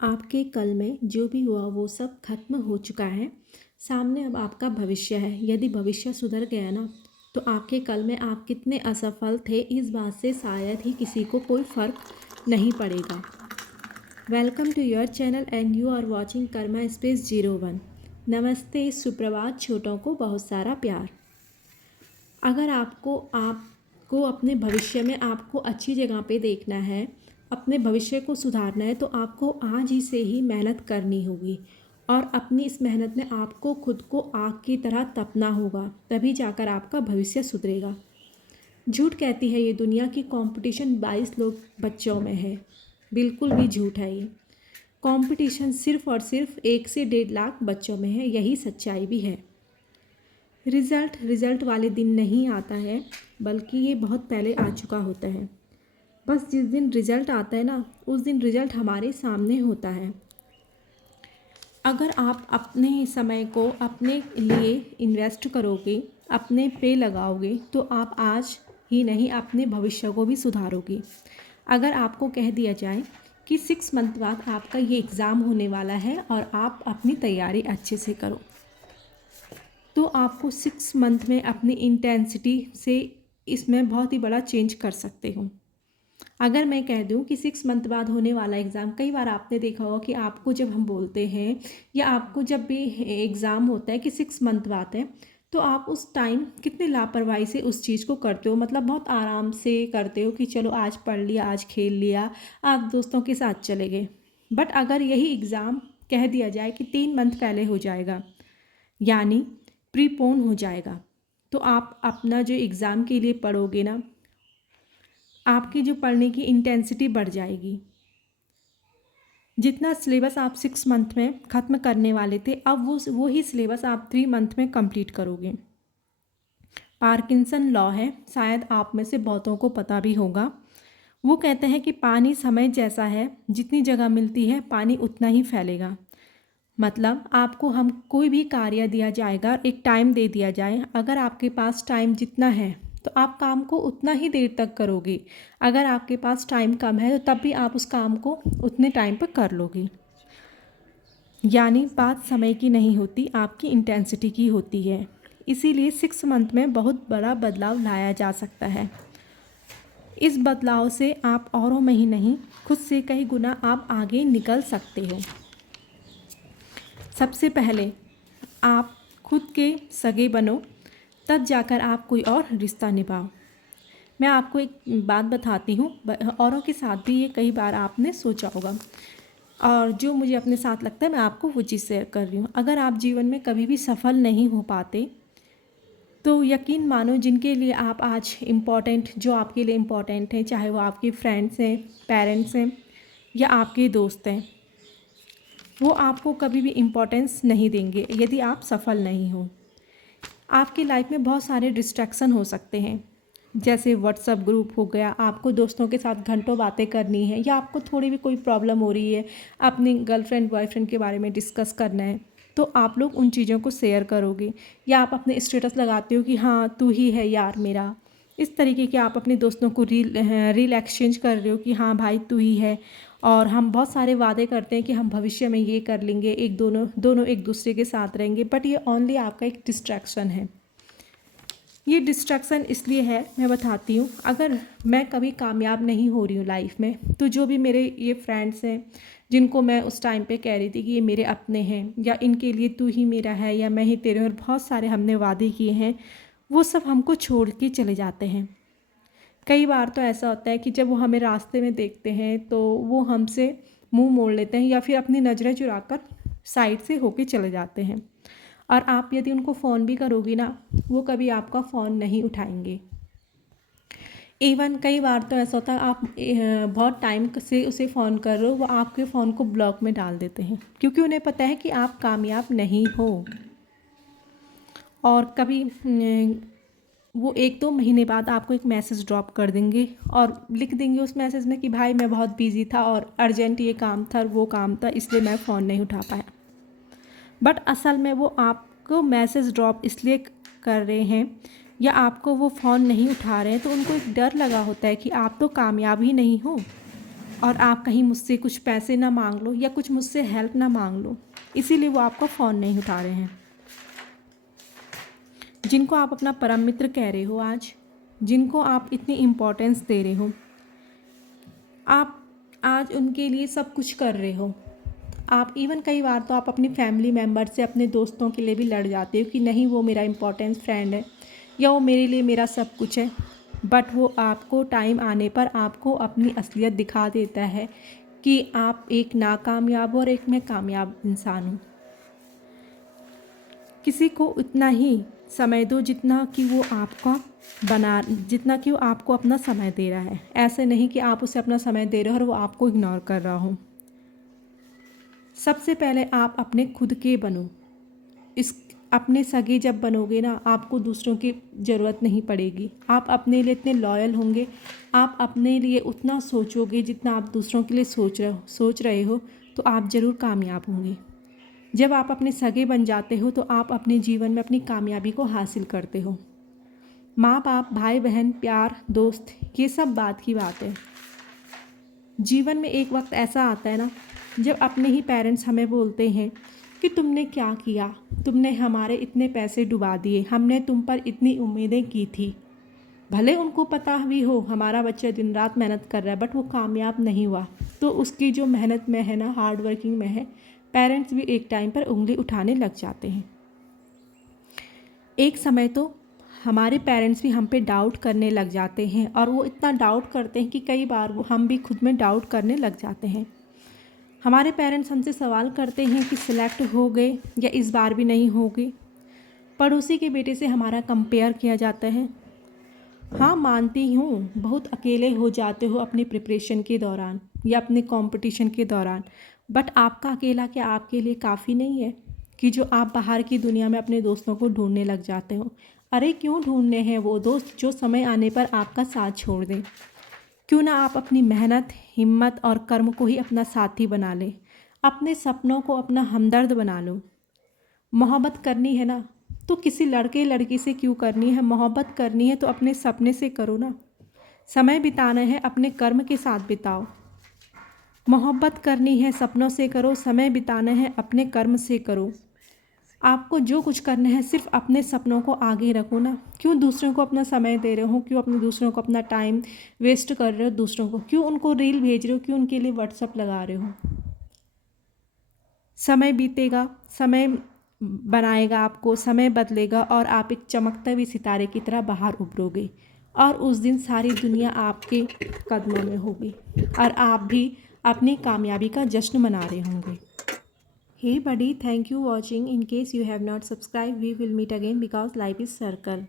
आपके कल में जो भी हुआ वो सब खत्म हो चुका है। सामने अब आपका भविष्य है। यदि भविष्य सुधर गया ना, तो आपके कल में आप कितने असफल थे इस बात से शायद ही किसी को कोई फ़र्क नहीं पड़ेगा। Welcome to your channel and you are watching Karma Space 01। नमस्ते, सुप्रभात, छोटों को बहुत सारा प्यार। अगर आपको अपने भविष्य में आपको अच्छी जगह पे देखना है, अपने भविष्य को सुधारना है, तो आपको आज ही से ही मेहनत करनी होगी और अपनी इस मेहनत में आपको खुद को आग की तरह तपना होगा, तभी जाकर आपका भविष्य सुधरेगा। झूठ कहती है ये दुनिया की कंपटीशन 22 लोग बच्चों में है। बिल्कुल भी झूठ है ये। कंपटीशन सिर्फ और सिर्फ 1 से 1.5 लाख बच्चों में है, यही सच्चाई भी है। रिज़ल्ट वाले दिन नहीं आता है, बल्कि ये बहुत पहले आ चुका होता है। बस जिस दिन रिज़ल्ट आता है ना, उस दिन रिज़ल्ट हमारे सामने होता है। अगर आप अपने समय को अपने लिए इन्वेस्ट करोगे, अपने पे लगाओगे, तो आप आज ही नहीं अपने भविष्य को भी सुधारोगे। अगर आपको कह दिया जाए कि 6 मंथ बाद आपका ये एग्ज़ाम होने वाला है और आप अपनी तैयारी अच्छे से करो, तो आपको 6 मंथ में अपनी इंटेंसिटी से इसमें बहुत ही बड़ा चेंज कर सकते हो। अगर मैं कह दूं कि 6 मंथ बाद होने वाला एग्ज़ाम, कई बार आपने देखा होगा कि आपको जब हम बोलते हैं या आपको जब भी एग्ज़ाम होता है कि 6 मंथ बाद है, तो आप उस टाइम कितने लापरवाही से उस चीज़ को करते हो। मतलब बहुत आराम से करते हो कि चलो आज पढ़ लिया, आज खेल लिया, आप दोस्तों के साथ चले गए। बट अगर यही एग्ज़ाम कह दिया जाए कि 3 मंथ पहले हो जाएगा, यानी प्रीपोन हो जाएगा, तो आप अपना जो एग्ज़ाम के लिए पढ़ोगे ना, आपकी जो पढ़ने की इंटेंसिटी बढ़ जाएगी। जितना सिलेबस आप 6 मंथ में ख़त्म करने वाले थे, अब वो ही सिलेबस आप 3 मंथ में कंप्लीट करोगे। पार्किंसन लॉ है, शायद आप में से बहुतों को पता भी होगा। वो कहते हैं कि पानी समय जैसा है, जितनी जगह मिलती है पानी उतना ही फैलेगा। मतलब आपको हम कोई भी कार्य दिया जाएगा, एक टाइम दे दिया जाए, अगर आपके पास टाइम जितना है तो आप काम को उतना ही देर तक करोगे। अगर आपके पास टाइम कम है तो तब भी आप उस काम को उतने टाइम पर कर लोगे। यानी बात समय की नहीं होती, आपकी इंटेंसिटी की होती है। इसीलिए 6 मंथ में बहुत बड़ा बदलाव लाया जा सकता है। इस बदलाव से आप औरों में ही नहीं, खुद से कई गुना आप आगे निकल सकते हो। सबसे पहले आप खुद के सगे बनो, तब जाकर आप कोई और रिश्ता निभाओ। मैं आपको एक बात बताती हूँ, औरों के साथ भी ये कई बार आपने सोचा होगा, और जो मुझे अपने साथ लगता है मैं आपको वो चीज़ शेयर कर रही हूँ। अगर आप जीवन में कभी भी सफल नहीं हो पाते, तो यकीन मानो जिनके लिए आप आज इम्पॉर्टेंट, जो आपके लिए इम्पॉर्टेंट हैं, चाहे वो आपके फ्रेंड्स हैं, पेरेंट्स हैं या आपके दोस्त हैं, वो आपको कभी भी इम्पोर्टेंस नहीं देंगे यदि आप सफल नहीं हो। आपकी लाइफ में बहुत सारे डिस्ट्रैक्शन हो सकते हैं, जैसे व्हाट्सएप ग्रुप हो गया, आपको दोस्तों के साथ घंटों बातें करनी है, या आपको थोड़ी भी कोई प्रॉब्लम हो रही है, अपनी गर्लफ्रेंड बॉयफ्रेंड के बारे में डिस्कस करना है, तो आप लोग उन चीज़ों को शेयर करोगे। या आप अपने स्टेटस लगाते हो कि हाँ तू ही है यार मेरा, इस तरीके के आप अपने दोस्तों को रील एक्सचेंज कर रहे हो कि हाँ भाई तू ही है। और हम बहुत सारे वादे करते हैं कि हम भविष्य में ये कर लेंगे, दोनों एक दूसरे के साथ रहेंगे, बट ये ओनली आपका एक डिस्ट्रैक्शन है। ये डिस्ट्रैक्शन इसलिए है, मैं बताती हूँ। अगर मैं कभी कामयाब नहीं हो रही हूँ लाइफ में, तो जो भी मेरे ये फ्रेंड्स हैं, जिनको मैं उस टाइम पे कह रही थी कि ये मेरे अपने हैं, या इनके लिए तू ही मेरा है या मैं ही तेरे, और बहुत सारे हमने वादे किए हैं, वो सब हमको छोड़ के चले जाते हैं। कई बार तो ऐसा होता है कि जब वो हमें रास्ते में देखते हैं तो वो हमसे मुंह मोड़ लेते हैं, या फिर अपनी नज़रें चुराकर साइड से होके चले जाते हैं। और आप यदि उनको फ़ोन भी करोगी ना, वो कभी आपका फ़ोन नहीं उठाएंगे। इवन कई बार तो ऐसा होता है, आप बहुत टाइम से उसे फ़ोन कर रहे हो, वो आपके फ़ोन को ब्लॉक में डाल देते हैं, क्योंकि उन्हें पता है कि आप कामयाब नहीं हो। और कभी वो 1-2 महीने बाद आपको एक मैसेज ड्रॉप कर देंगे और लिख देंगे उस मैसेज में कि भाई मैं बहुत बिज़ी था और अर्जेंट ये काम था और वो काम था, इसलिए मैं फ़ोन नहीं उठा पाया। बट असल में वो आपको मैसेज ड्रॉप इसलिए कर रहे हैं, या आपको वो फ़ोन नहीं उठा रहे हैं, तो उनको एक डर लगा होता है कि आप तो कामयाब ही नहीं हो। और आप कहीं मुझसे कुछ पैसे ना मांग लो या कुछ मुझसे हेल्प ना मांग लो, इसीलिए वो आपका फ़ोन नहीं उठा रहे हैं। जिनको आप अपना परम मित्र कह रहे हो आज, जिनको आप इतनी इम्पोर्टेंस दे रहे हो, आप आज उनके लिए सब कुछ कर रहे हो। आप इवन कई बार तो आप अपनी फैमिली मेम्बर से, अपने दोस्तों के लिए भी लड़ जाते हो कि नहीं वो मेरा इम्पोर्टेंट फ्रेंड है या वो मेरे लिए मेरा सब कुछ है, बट वो आपको टाइम आने पर आपको अपनी असलियत दिखा देता है कि आप एक नाकामयाब और एक मैं कामयाब इंसान हूँ। किसी को उतना ही समय दो जितना कि वो आपको अपना समय दे रहा है। ऐसे नहीं कि आप उसे अपना समय दे रहे हो और वो आपको इग्नोर कर रहा हो। सबसे पहले आप अपने खुद के बनो। अपने सगे जब बनोगे ना, आपको दूसरों की ज़रूरत नहीं पड़ेगी। आप अपने लिए इतने लॉयल होंगे, आप अपने लिए उतना सोचोगे जितना आप दूसरों के लिए सोच रहे हो, तो आप ज़रूर कामयाब होंगे। जब आप अपने सगे बन जाते हो तो आप अपने जीवन में अपनी कामयाबी को हासिल करते हो। माँ बाप, भाई बहन, प्यार, दोस्त, ये सब बात की बात है। जीवन में एक वक्त ऐसा आता है ना, जब अपने ही पेरेंट्स हमें बोलते हैं कि तुमने क्या किया, तुमने हमारे इतने पैसे डुबा दिए, हमने तुम पर इतनी उम्मीदें की थी। भले उनको पता भी हो हमारा बच्चा दिन रात मेहनत कर रहा है, बट वो कामयाब नहीं हुआ, तो उसकी जो मेहनत में है ना, हार्ड वर्किंग में है, पेरेंट्स भी एक टाइम पर उंगली उठाने लग जाते हैं। एक समय तो हमारे पेरेंट्स भी हम पे डाउट करने लग जाते हैं, और वो इतना डाउट करते हैं कि कई बार वो हम भी खुद में डाउट करने लग जाते हैं। हमारे पेरेंट्स हमसे सवाल करते हैं कि सिलेक्ट हो गए या इस बार भी नहीं होगे। पड़ोसी के बेटे से हमारा कंपेयर किया जाता है। हाँ, मानती हूँ बहुत अकेले हो जाते हो अपनी प्रिपरेशन के दौरान या अपने कंपटीशन के दौरान, बट आपका अकेला क्या आपके लिए काफ़ी नहीं है कि जो आप बाहर की दुनिया में अपने दोस्तों को ढूंढने लग जाते हो। अरे क्यों ढूंढने हैं वो दोस्त जो समय आने पर आपका साथ छोड़ दें। क्यों ना आप अपनी मेहनत, हिम्मत और कर्म को ही अपना साथी बना लें। अपने सपनों को अपना हमदर्द बना लो। मोहब्बत करनी है ना, तो किसी लड़के लड़की से क्यों करनी है। मोहब्बत करनी है तो अपने सपने से करो ना। समय बिताना है अपने कर्म के साथ बिताओ। मोहब्बत करनी है सपनों से करो, समय बिताना है अपने कर्म से करो। आपको जो कुछ करना है सिर्फ अपने सपनों को आगे रखो ना। क्यों दूसरों को अपना समय दे रहे हो, क्यों अपने दूसरों को अपना टाइम वेस्ट कर रहे हो, दूसरों को क्यों उनको रील भेज रहे हो, क्यों उनके लिए व्हाट्सअप लगा रहे हो। समय बीतेगा, समय बनाएगा आपको, समय बदलेगा और आप एक चमकते हुए सितारे की तरह बाहर उभरोगे, और उस दिन सारी दुनिया आपके कदमों में होगी और आप भी अपनी कामयाबी का जश्न मना रहे होंगे। Hey buddy, thank you watching. In case you have not subscribed, we will meet again because life is circle.